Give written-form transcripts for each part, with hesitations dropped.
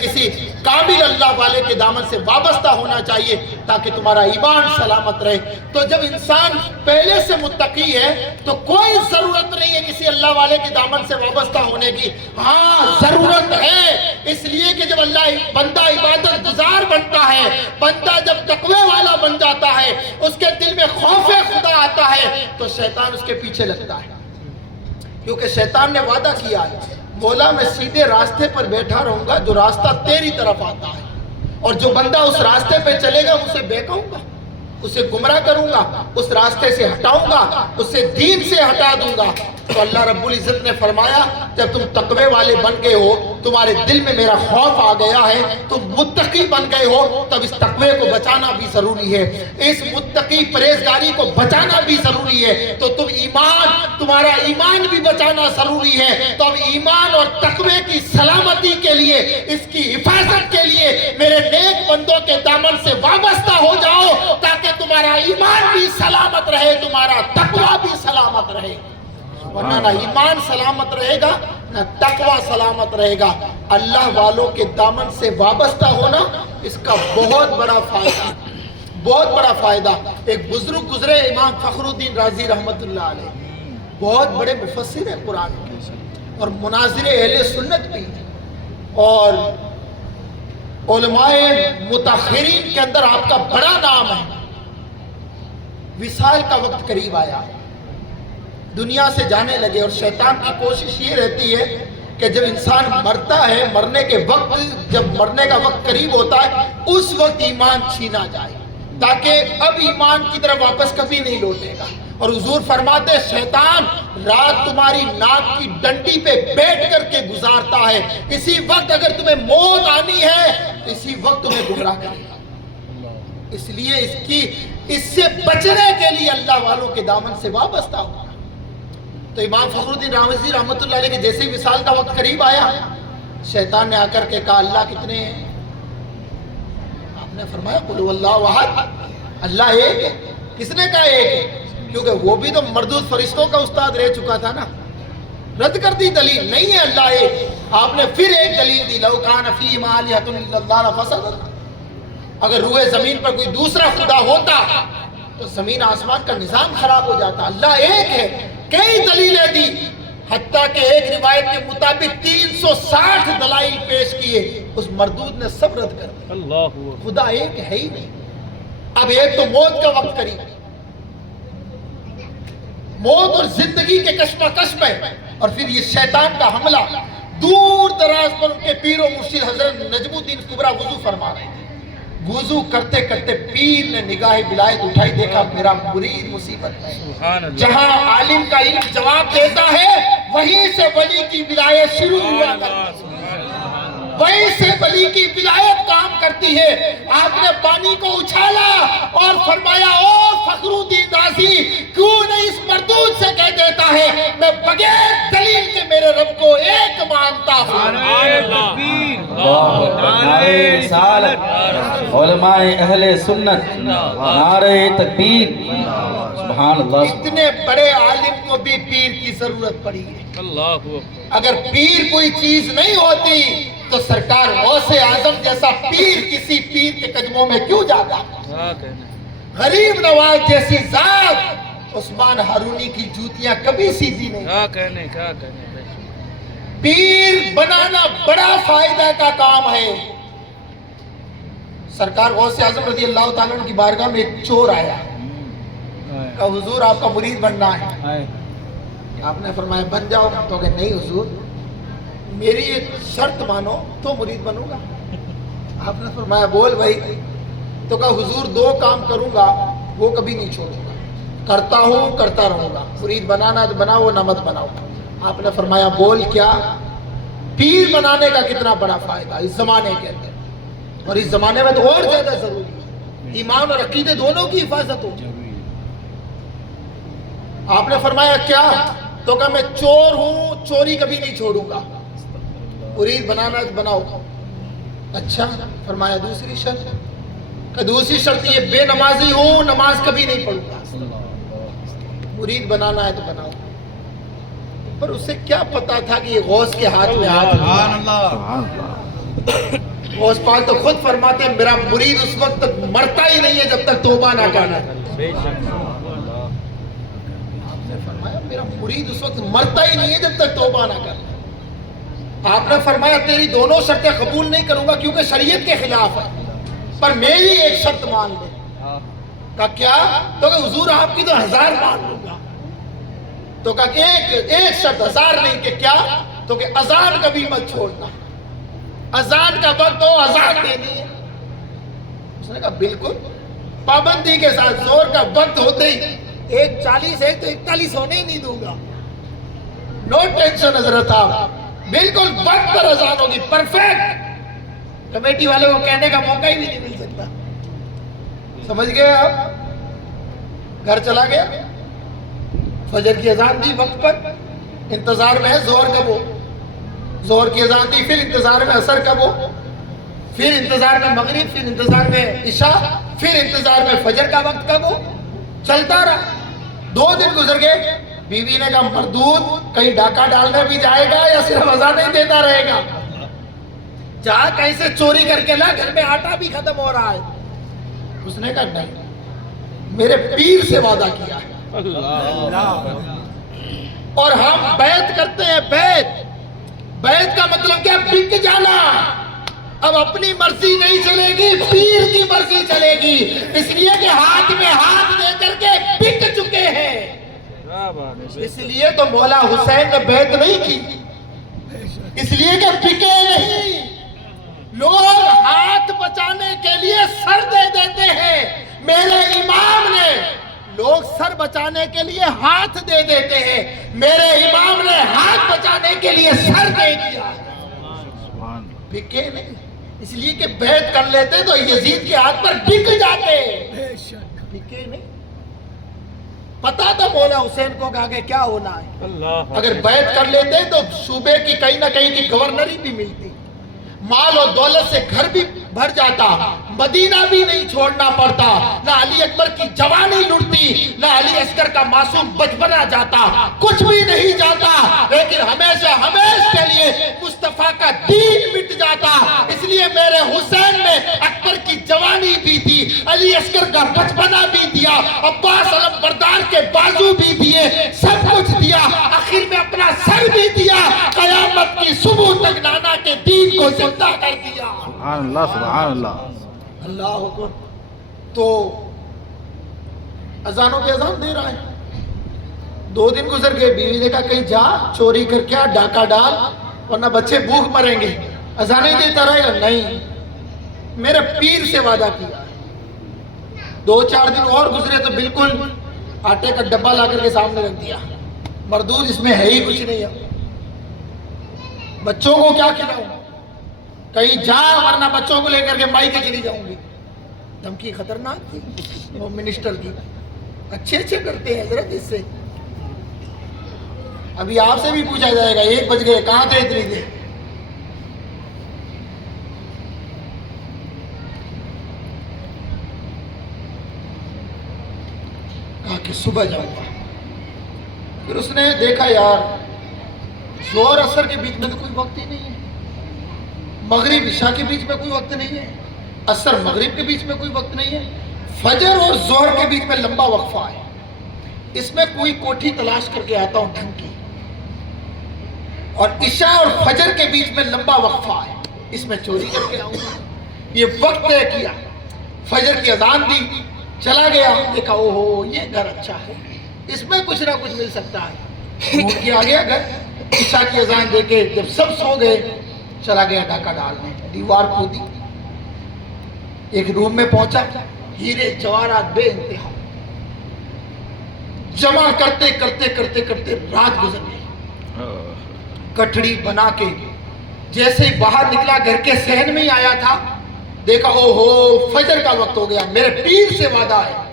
کسی کامل اللہ والے کے دامن سے وابستہ ہونا چاہیے تاکہ تمہارا ایمان سلامت رہے۔ تو جب انسان پہلے سے متقی ہے تو کوئی ضرورت نہیں ہے کسی اللہ والے کے دامن سے وابستہ ہونے کی۔ ہاں ضرورت ہے، اس لیے کہ جب بندہ عبادت گزار بنتا ہے، بندہ جب تقوی والا بن جاتا ہے، اس کے دل میں خوف خدا آتا ہے تو شیطان اس کے پیچھے لگتا ہے، کیونکہ شیطان نے وعدہ کیا ہے، مولا میں سیدھے راستے پر بیٹھا رہوں گا جو راستہ تیری طرف آتا ہے، اور جو بندہ اس راستے پہ چلے گا اسے بہکاؤں گا، اسے گمراہ کروں گا، اس راستے سے ہٹاؤں گا، اسے دین سے ہٹا دوں گا۔ تو اللہ رب العزت نے فرمایا جب تم تقوی والے بن گئے ہو، تمہارے دل میں میرا خوف آ گیا ہے، تم متقی بن گئے ہو، تب اس تقوی کو بچانا بھی ضروری ہے، اس متقی پرہیزگاری کو بچانا بھی ضروری ہے۔ تو تمہارا ایمان بھی بچانا ضروری ہے۔ تو اب ایمان اور تقوی کی سلامتی کے لیے، اس کی حفاظت کے لیے میرے نیک بندوں کے دامن سے وابستہ ہو جاؤ تاکہ تمہارا ایمان بھی سلامت رہے، تمہارا تقوی بھی سلامت رہے۔ ورنہ نہ ایمان سلامت رہے گا نہ تقوی سلامت رہے گا۔ اللہ والوں کے دامن سے وابستہ ہونا اس کا بہت بڑا فائدہ، بہت بڑا فائدہ۔ ایک بزرگ گزرے امام فخر الدین رازی رحمت اللہ علیہ، بہت بڑے مفسر ہیں قرآن کے اور مناظر اہل سنت بھی، اور علماء متاخرین کے اندر آپ کا بڑا نام ہے۔ وصال کا وقت قریب آیا، دنیا سے جانے لگے، اور شیطان کی کوشش یہ رہتی ہے کہ جب انسان مرتا ہے، مرنے کے وقت، جب مرنے کا وقت قریب ہوتا ہے اس وقت ایمان چھینا جائے تاکہ اب ایمان کی طرف واپس کبھی نہیں لوٹے گا۔ اور حضور فرماتے شیطان رات تمہاری ناک کی ڈنڈی پہ بیٹھ کر کے گزارتا ہے، اسی وقت اگر تمہیں موت آنی ہے اسی وقت تمہیں گمراہ کرے گا۔ اس لیے اس سے بچنے کے لیے اللہ والوں کے دامن سے وابستہ ہونا۔ تو امام فخر الدین رازی رحمت اللہ علیہ کے جیسے ہی وصال کا وقت قریب آیا، شیطان نے آ کر کے کہا اللہ کتنے ہیں؟ آپ نے فرمایا قل هو اللہ احد، اللہ ایک ہے۔ کس نے کہا ایک ہے؟ کیونکہ وہ بھی تو مردود فرشتوں کا استاد رہ چکا تھا نا، رد کر دی دلیل، نہیں ہے اللہ ایک۔ آپ نے پھر ایک دلیل دی، لو کان فیہما آلہۃ الا اللہ لفسدتا، اگر روئے زمین پر کوئی دوسرا خدا ہوتا تو زمین آسمان کا نظام خراب ہو جاتا۔ اللہ ایک ہے، کئی دلیلیں دی، حتیٰ کہ ایک روایت کے مطابق 360 دلائل پیش کیے، اس مردود نے سب رد کر دیا۔ خدا ایک ہے ہی نہیں۔ اب ایک تو موت کا وقت قریب، موت اور زندگی کے کشمکش میں، اور پھر یہ شیطان کا حملہ، دور دراز پر ان کے پیر و مرشد حضرت نجم الدین کبریٰ وضو فرما رہے تھے، وضو کرتے کرتے پیر نے نگاہ ولایت اٹھائی، دیکھا میرا مرید مصیبت میں۔ جہاں عالم کا علم جواب دیتا ہے وہیں سے ولی کی ولایت شروع ہوا کرتی ہے، وہیں سے ولی کی ولایت کام کرتی ہے۔ آپ نے پانی کو اچھالا اور فرمایا او فخر الدین رازی کیوں نہیں اس مردود سے کہہ دیتا ہے میں بغیر دلیل کے میرے رب کو ایک مانتا ہوں۔ علماء اہل سنت نعرہ تکبیر، سبحان اللہ۔ اتنے بڑے عالم کو بھی پیر کی ضرورت پڑی ہے۔ اگر پیر کوئی چیز نہیں ہوتی تو سرکار غوث اعظم جیسا پیر کسی پیر کے قدموں میں کیوں جاتا؟ غریب نواز جیسی ذات عثمان ہارونی کی جوتیاں کبھی سیدھی نہیں۔ پیر بنانا بڑا فائدہ کا کام ہے۔ سرکار غوث اعظم رضی اللہ تعالیٰ عنہ کی بارگاہ میں ایک چور آیا، کہا حضور آپ کا مرید بننا ہے۔ آپ نے فرمایا بن جاؤ، تو کہ نہیں حضور میری ایک شرط مانو تو مرید بنوں گا۔ آپ نے فرمایا بول بھائی، تو کہا حضور دو کام کروں گا وہ کبھی نہیں چھوڑوں گا، کرتا ہوں کرتا رہوں گا، مرید بنانا تو بناؤ نہ مت بناؤ۔ آپ نے فرمایا بول کیا؟ پیر بنانے کا کتنا بڑا فائدہ اس زمانے کے اندر، اور اس زمانے میں تو اور زیادہ ضروری ہے، ایمان اور عقیدے دونوں کی حفاظت ہو۔ آپ نے فرمایا کیا؟ تو کہا میں چور ہوں، چوری کبھی نہیں چھوڑوں گا، مرید بنانا تو بناؤ۔ اچھا، فرمایا دوسری شرط؟ کہ دوسری شرط یہ بے نمازی ہوں، نماز کبھی نہیں پڑھوں گا، مرید بنانا ہے تو بناؤ۔ پر اسے کیا پتا تھا کہ یہ غوث کے ہاتھ میں ہاتھ ہے۔ غوث پاک تو خود فرماتے ہیں میرا مرید اس وقت تک مرتا ہی نہیں ہے جب تک توبہ نہ کرنا. فرمایا میرا مرید اس وقت مرتا ہی نہیں ہے جب تک توبہ نہ کرنا. آپ نے فرمایا تیری دونوں شرطیں قبول نہیں کروں گا کیونکہ شریعت کے خلاف ہے, پر میری ایک شرط مان لے. کہا کیا؟ تو کہ حضور آپ کی تو 1000 مان لوں گا. تو کہا کہ ایک شرط 1000 نہیں. کہ کیا؟ تو کہ اذان کبھی مت چھوڑنا, اذان کا وقت ہو اذان دینی ہے. اس نے کہا بالکل پابندی کے ساتھ, زور کا وقت ہوتے ہی 1:40 ہے تو 41 ہونے ہی نہیں دوں گا. نو ٹینشن حضرت آپ, بالکل وقت پر اذان ہوگی, پرفیکٹ. کمیٹی والے کو کہنے کا موقع ہی بھی نہیں مل سکتا. سمجھ گئے آپ؟ گھر چلا گیا, فجر کی اذان دی وقت پر, انتظار میں ہے ظہر کب ہو. ظہر کی اذان دی, پھر انتظار میں عصر کب ہو, پھر انتظار میں مغرب, پھر انتظار میں عشاء, پھر انتظار میں فجر کا وقت کب ہو. چلتا رہا. 2 دن گزر گئے. بیوی نے کہا مردود کہیں ڈاکہ ڈالنے بھی جائے گا یا صرف اذان نہیں دیتا رہے گا؟ جا کہیں سے چوری کر کے لا, گھر میں آٹا بھی ختم ہو رہا ہے. اس نے کہا نہیں, میرے پیر سے وعدہ کیا ہے. اور ہم بیعت کرتے ہیں. بیعت کا مطلب کیا؟ بک جانا. اب اپنی مرضی نہیں چلے گی, پیر کی مرضی چلے گی. اس لیے کہ ہاتھ میں ہاتھ دے کر کے بک چکے ہیں. اس لیے تو مولا حسین نے بیعت نہیں کی, اس لیے کہ بکے نہیں. لوگ ہاتھ بچانے کے لیے سر دے دیتے ہیں, میرے امام نے لوگ سر بچانے کے لیے ہاتھ دے دیتے ہیں, میرے امام نے ہاتھ بچانے کے لیے سر دے دیا. بکے نہیں, اس لیے کہ بیعت کر لیتے تو یزید کے ہاتھ پر بک جاتے. بکے نہیں. پتا تھا مولا حسین کو کہ آگے کیا ہونا ہے. اگر بیعت کر لیتے تو صوبے کی کہیں نہ کہیں کی گورنری بھی ملتی, مال و دولت سے گھر بھی بھر جاتا, مدینہ بھی نہیں چھوڑنا پڑتا, نہ علی اکبر کی جوانی لڑتی, نہ علی اصغر کا معصوم بچپنا جاتا, کچھ بھی نہیں جاتا. لیکن ہمیشہ کے لیے مصطفیٰ کا دین مٹ جاتا. اس لیے میرے حسین نے اکبر کی جوانی بھی دی, علی اصغر کا بچپنا بھی دیا, عباس علم بردار کے بازو بھی دیے, سب کچھ دیا, آخر میں اپنا سر بھی دیا. قیامت کی صبح تک نانا کے دین کو زندہ کر دیا. سبحان اللہ, سبحان اللہ. اللہ حکم. تو اذانوں کی اذان دے رہا ہے. 2 دن گزر گئے. بیوی نے کہا کہیں جا چوری کر کے ڈاکہ ڈال ورنہ بچے بھوک مریں گے. اذان نہیں دیتا رہے گا. نہیں, میرے پیر سے وعدہ کیا. 2-4 دن اور گزرے تو بالکل آٹے کا ڈبہ لا کر کے سامنے رکھ دیا. مردود اس میں ہے ہی کچھ نہیں ہے, بچوں کو کیا کھلاؤں, کہیں جا ورنہ بچوں کو لے کر کے مائی کے چلی جاؤں گی. دھمکی خطرناک تھی وہ منسٹر کی. اچھے کرتے ہیں حضرت اس سے. ابھی آپ سے بھی پوچھا جائے گا 1 بج گئے کہاں تھے اتنی دیر. کہا کہ صبح جاؤں گا. پھر اس نے دیکھا یار ظہر اثر کے بیچ میں تو کوئی وقت ہی نہیں ہے, مغرب عشاء کے بیچ میں کوئی وقت نہیں ہے, عصر مغرب کے بیچ میں کوئی وقت نہیں ہے, فجر اور ظہر کے بیچ میں لمبا وقفہ ہے. اس میں کوئی کوٹھی تلاش کر کے آتا ہوں ڈھنگ کی, اور عشاء اور فجر کے بیچ میں لمبا وقفہ ہے, اس میں چوری کر کے آؤں گا. یہ وقت طے کیا, فجر کی اذان دی, چلا گیا. دیکھا اوہو یہ گھر اچھا ہے, اس میں کچھ نہ کچھ مل سکتا ہے. ڈھونڈ کے آ گیا گھر. عشاء کی اذان دے کے جب سب سو گئے چلا گیا ڈاکہ ڈالنے. دیوار کھودی, ایک روم میں پہنچا, ہیرے جواہرات بے انتہا جمع کرتے رات گزر گئی. کٹڑی بنا کے جیسے ہی باہر نکلا گھر کے صحن میں ہی آیا تھا, دیکھا اوہو فجر کا وقت ہو گیا. میرے پیر سے وعدہ ہے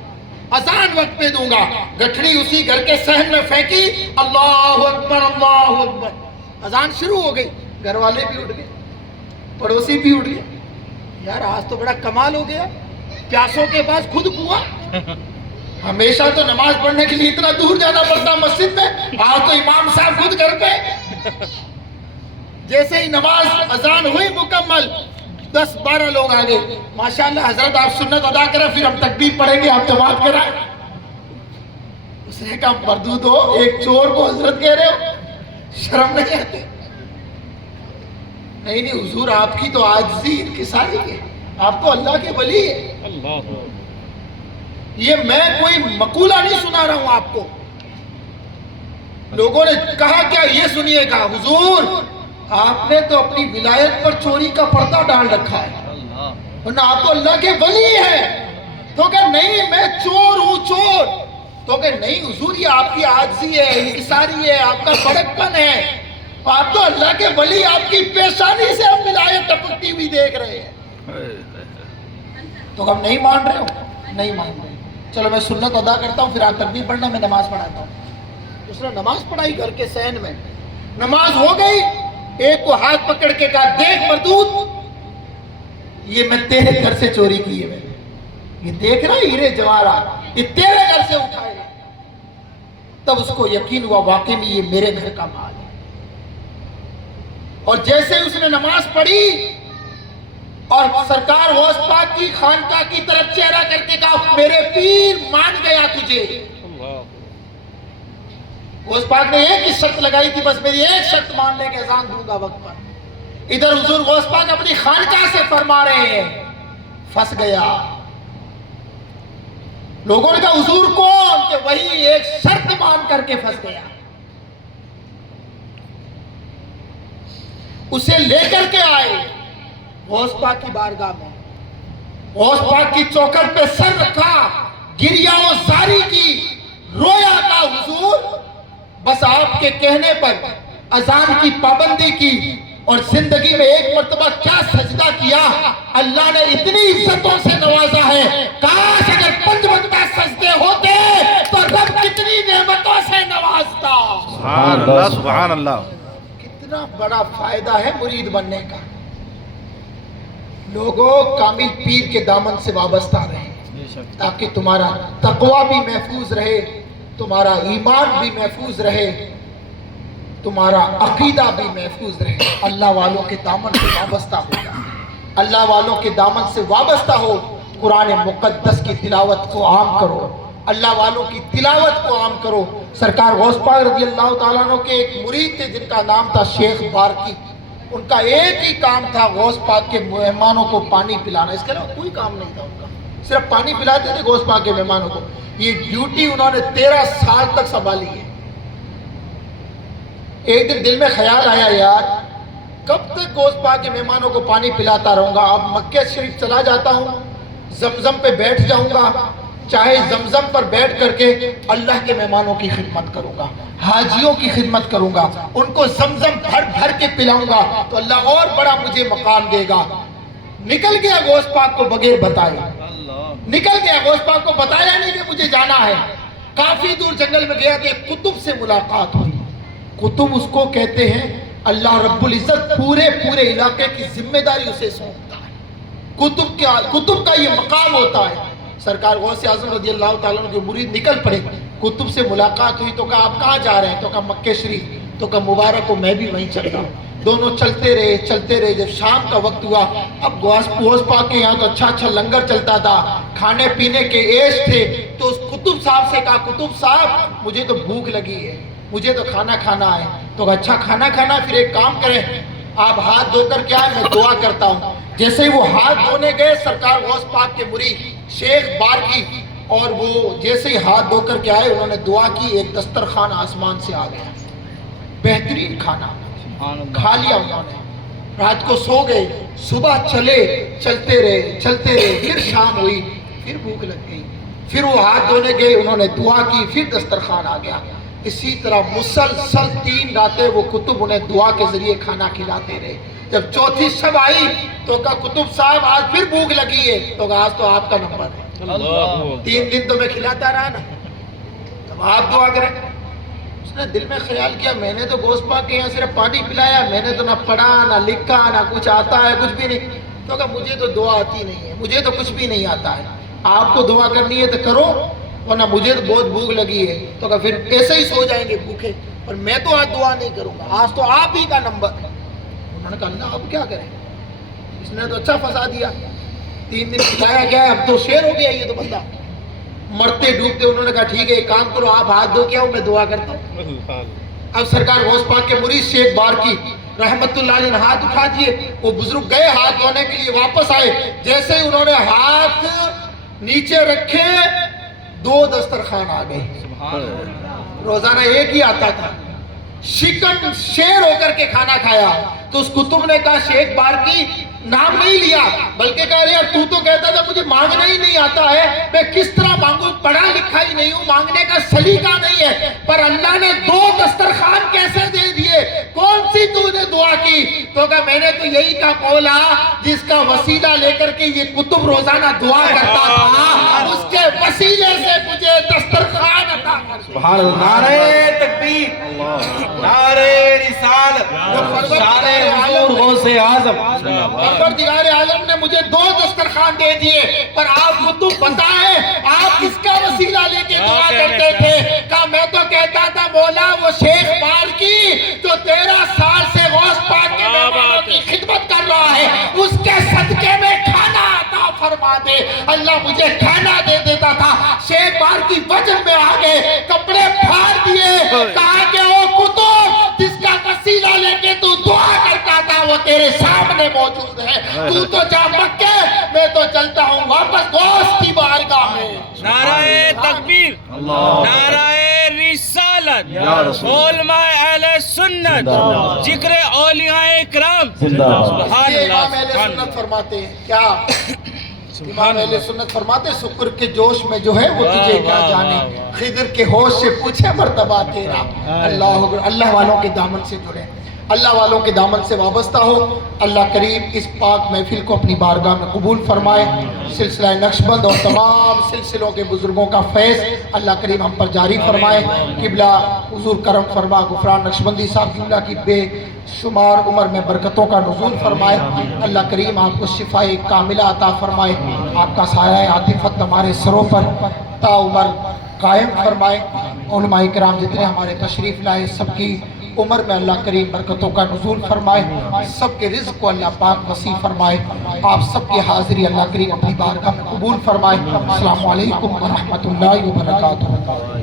اذان وقت پہ دوں گا. گٹھڑی اسی گھر کے صحن میں پھینکی, اللہ اکبر اللہ اکبر, اذان شروع ہو گئی. گھر والے بھی اٹھ گئے, پڑوسی بھی اٹھ گئے. یار آج تو بڑا کمال ہو گیا, پیاسوں کے پاس خود کنواں. ہمیشہ تو نماز پڑھنے کے لیے اتنا دور جانا پڑتا مسجد میں, آج تو امام صاحب خود گھر پہ. جیسے ہی نماز اذان ہوئی مکمل 10-12 لوگ آ گئے. ماشاءاللہ حضرت آپ سنت ادا کریں پھر ہم تکبیر پڑھیں گے آپ جماعت کرائیں. اس نے کہا مردود ہو, ایک چور کو حضرت کہہ رہے ہو, شرم نہیں آتی؟ نہیں حضور آپ کی تو عاجزی انکساری ہے, آپ تو اللہ کے ولی ہے. یہ میں کوئی مقولہ نہیں سنا رہا ہوں آپ کو. لوگوں نے کہا کیا یہ سنیے گا حضور آپ نے تو اپنی ولایت پر چوری کا پردہ ڈال رکھا ہے, ورنہ آپ تو اللہ کے ولی ہیں. تو کہ نہیں میں چور ہوں چور. تو کہ نہیں حضور یہ آپ کی عاجزی ہے, انکساری ہے, آپ کا بڑکپن ہے, آپ تو اللہ کے ولی, آپ کی پیشانی سے ہم ولایت ٹپکتی ہوئی دیکھ رہے ہیں. تو ہم نہیں مان رہے ہو, نہیں مان رہے, چلو میں سنت ادا کرتا ہوں پھر آپ تکبیر پڑھنا, میں نماز پڑھاتا ہوں. اس نے نماز پڑھائی گھر کے صحن میں, نماز ہو گئی. ایک کو ہاتھ پکڑ کے کہا دیکھ مردود یہ میں تیرے گھر سے چوری کی ہے, یہ دیکھ رہا ہیرے جواہرات یہ تیرے گھر سے اٹھائے. تب اس کو یقین ہوا واقعی میں یہ میرے گھر کا مال ہے. اور جیسے اس نے نماز پڑھی اور سرکار غوث پاک کی خانقاہ کی طرف چہرہ کر کے کہا میرے پیر مان گیا تجھے. غوث پاک نے ایک ہی شرط لگائی تھی, بس میری ایک شرط مان لے کے اذان دوں گا وقت پر. ادھر حضور غوث پاک اپنی خانقاہ سے فرما رہے ہیں پھنس گیا. لوگوں نے کہا حضور کون, کہ وہی ایک شرط مان کر کے پھنس گیا. اسے لے کر کے آئے غوث پاک کی بارگاہ میں. غوث پاک کی چوکھٹ پہ سر رکھا, گریا و زاری کی, رویا کا حضور بس آپ کے کہنے پر اذان کی پابندی کی, اور زندگی میں ایک مرتبہ کیا سجدہ کیا. اللہ نے اتنی عزتوں سے نوازا ہے, کاش اگر 5 وقتہ سجدے ہوتے تو رب کتنی نعمتوں سے نوازتا. سبحان اللہ سبحان اللہ. کتنا بڑا فائدہ ہے مرید بننے کا. لوگوں کامل پیر کے دامن سے وابستہ رہے تاکہ تمہارا تقوی بھی محفوظ رہے, تمہارا ایمان بھی محفوظ رہے, تمہارا عقیدہ بھی محفوظ رہے. اللہ والوں کے دامن سے وابستہ ہو جائے, اللہ والوں کے دامن سے وابستہ ہو. قرآن مقدس کی تلاوت کو عام کرو, اللہ والوں کی تلاوت کو عام کرو. سرکار غوث پاک رضی اللہ تعالیٰ عنہ کے ایک مرید تھے جن کا نام تھا شیخ بارکی. ان کا ایک ہی کام تھا غوث پاک کے مہمانوں کو پانی پلانا, اس کے علاوہ کوئی کام نہیں تھا ان کا, صرف پانی پلاتے تھے غوث پاک کے مہمانوں کو. یہ ڈیوٹی انہوں نے 13 سال تک سنبھالی ہے. ایک دن دل میں خیال آیا یار کب تک غوث پاک کے مہمانوں کو پانی پلاتا رہوں گا. اب مکہ شریف چلا جاتا ہوں, زمزم پہ بیٹھ جاؤں گا, چاہے زمزم پر بیٹھ کر کے اللہ کے مہمانوں کی خدمت کروں گا, حاجیوں کی خدمت کروں گا, ان کو زمزم بھر بھر کے پلاؤں گا تو اللہ اور بڑا مجھے مقام دے گا. نکل گیا غوث پاک کو بغیر بتائے, نکل گیا غوث پاک کو بتایا نہیں کہ مجھے جانا ہے. کافی دور جنگل میں گیا کہ قطب سے ملاقات ہوئی. قطب اس کو کہتے ہیں اللہ رب العزت پورے علاقے کی ذمہ داری اسے سونپتا ہے. قطب کا یہ مقام ہوتا ہے. سرکار غوث اعظم رضی اللہ تعالیٰ عنہ کے مرید نکل پڑے, قطب سے ملاقات ہوئی تو کہا آپ کہاں جا رہے ہیں, تو کہا مکہ شریف. تو کہا مبارک ہو میں بھی وہیں چلتا ہوں. دونوں چلتے رہے. جب شام کا وقت ہوا, اب غوث پاک کے یہاں تو اچھا لنگر چلتا تھا, کھانے پینے کے عیش تھے. تو اس قطب صاحب سے کہا قطب صاحب مجھے تو بھوک لگی ہے, مجھے تو کھانا کھانا ہے. تو اچھا کھانا پھر ایک کام کریں آپ ہاتھ دھو کر کے آئے, میں دعا کرتا ہوں. جیسے ہی وہ ہاتھ دھونے گئے سرکار غوث پاک کے مرید شیخ بارکی, اور وہ جیسے ہی ہاتھ دھو کر کے آئے انہوں نے دعا کی, ایک دسترخوان آسمان سے آ گیا, بہترین کھانا کھا لیا انہوں نے. رات کو سو گئے, صبح چلتے رہے, پھر شام ہوئی, پھر بھوک لگ گئی, پھر وہ ہاتھ دھونے گئے, انہوں نے دعا کی, پھر دسترخوان آ گیا. اسی طرح مسلسل 3 راتیں وہ قطب انہیں دعا کے ذریعے کھانا کھلاتے رہے. جب چوتھی شب آئی تو کہا قطب صاحب آج پھر بھوک لگی ہے. تو کہا آج تو آپ کا نمبر ہے, 3 دن تو میں کھلاتا رہا نا, اب آپ دعا کریں. اس نے دل میں خیال کیا میں نے تو غوث پاک کے یہاں صرف پانی پلایا, میں نے تو نہ پڑھا نہ لکھا نہ کچھ آتا ہے, کچھ بھی نہیں. تو کہا مجھے تو دعا آتی نہیں ہے, مجھے تو کچھ بھی نہیں آتا ہے, آپ کو دعا کرنی ہے تو کرو, ورنہ مجھے تو بہت بھوک لگی ہے. تو کہا پھر ایسے ہی سو جائیں گے بھوکے, اور میں تو آج دعا نہیں کروں گا, آج تو آپ ہی کا نمبر ہے. انہوں نے کہا اللہ اب کیا کریں، اس نے تو اچھا پھنسا دیا، 3 دن بتایا گیا، اب تو شیر ہو گیا یہ تو بندہ، مرتے ڈوبتے انہوں نے کہا ٹھیک ہے ایک کام کرو آپ ہاتھ دھو کے آؤ میں دعا کرتا ہوں۔ اب سرکار غوث پاک کے مرید شیخ بارکی رحمت اللہ علیہ نے ہاتھ اٹھا دیے، وہ بزرگ گئے ہاتھ دھونے کے لیے، واپس آئے، جیسے ہی انہوں نے ہاتھ نیچے رکھے 2 دسترخوان آ گئے، روزانہ ایک ہی آتا تھا، شکن شیر ہو کر کے کھانا کھایا۔ تو اس کتب نے کہا شیخ بارکی نام نہیں لیا، بلکہ کہا یار تو کہتا تھا مجھے مانگنا ہی نہیں آتا ہے، میں کس طرح مانگوں، پڑھا لکھا ہی نہیں ہوں، مانگنے کا سلیقہ نہیں ہے، پر اللہ نے 2 دسترخوان کیسے دے دیے، کون سی تو نے دعا کی؟ تو کہا میں نے تو یہی کہا مولا جس کا وسیلہ لے کر کے یہ کتب روزانہ دعا کرتا تھا، اس کے وسیلے سے مجھے دسترخوان عطا کر۔ سبحان اللہ، نعرہ تکبیر، نعرہ رسالت، شان حضور غوث اعظم۔ پروردگار عالم نے مجھے 2 دسترخوان دے دیے، پر آپ کو تو بتائیں آپ کس کا وسیلہ لے کے دعا کرتے تھے؟ کہا میں تو کہتا تھا مولا وہ شیخ بارکی جو 13 سال سے غوث پاک کے مہمانوں کی خدمت کر رہا ہے، اس کے صدقے میں کھانا عطا فرما دے۔ اللہ مجھے کھانا دے دیتا تھا، شیخ بارکی وجن میں آ گئے، کپڑے پھاڑ دیے، کہا کہ وہ کتب جس کا وسیلہ لے کے تو دعا کرتا تھا وہ تیرے سامنے موجود ہے، تو جا مکے، میں تو چلتا ہوں واپس غوث کی بارگاہ میں۔ نعرہ تکبیر، نعرہ رسالت، علماء اہل سنت، ذکر اولیاء اکرام، سبحان یہ امام اللہ، اہل سبحان سنت اللہ۔ فرماتے ہیں کیا؟ امام اہل سنت فرماتے ہیں شکر کے جوش میں جو ہے وہ تجھے کیا جانے، خضر کے ہوش سے پوچھے مرتبہ تیرا۔ اللہ والوں کے دامن سے جڑے، اللہ والوں کے دامن سے وابستہ ہو۔ اللہ کریم اس پاک محفل کو اپنی بارگاہ میں قبول فرمائے، سلسلہ نقشبند اور تمام سلسلوں کے بزرگوں کا فیض اللہ کریم ہم پر جاری فرمائے۔ قبلہ حضور کرم فرما، غفران نقشبندی صاحب جملہ کی بے شمار عمر میں برکتوں کا نزول فرمائے۔ اللہ کریم آپ کو شفاء کاملہ عطا فرمائے، آپ کا سایہ عاطفت ہمارے سروں پر تا عمر قائم فرمائے۔ علماء کرام جتنے ہمارے تشریف لائے سب کی عمر میں اللہ کریم برکتوں کا نزول فرمائے، سب کے رزق کو اللہ پاک وسیع فرمائے، آپ سب کی حاضری اللہ کریم اپنی بارگاہ میں قبول فرمائے۔ السلام علیکم ورحمۃ اللہ وبرکاتہ۔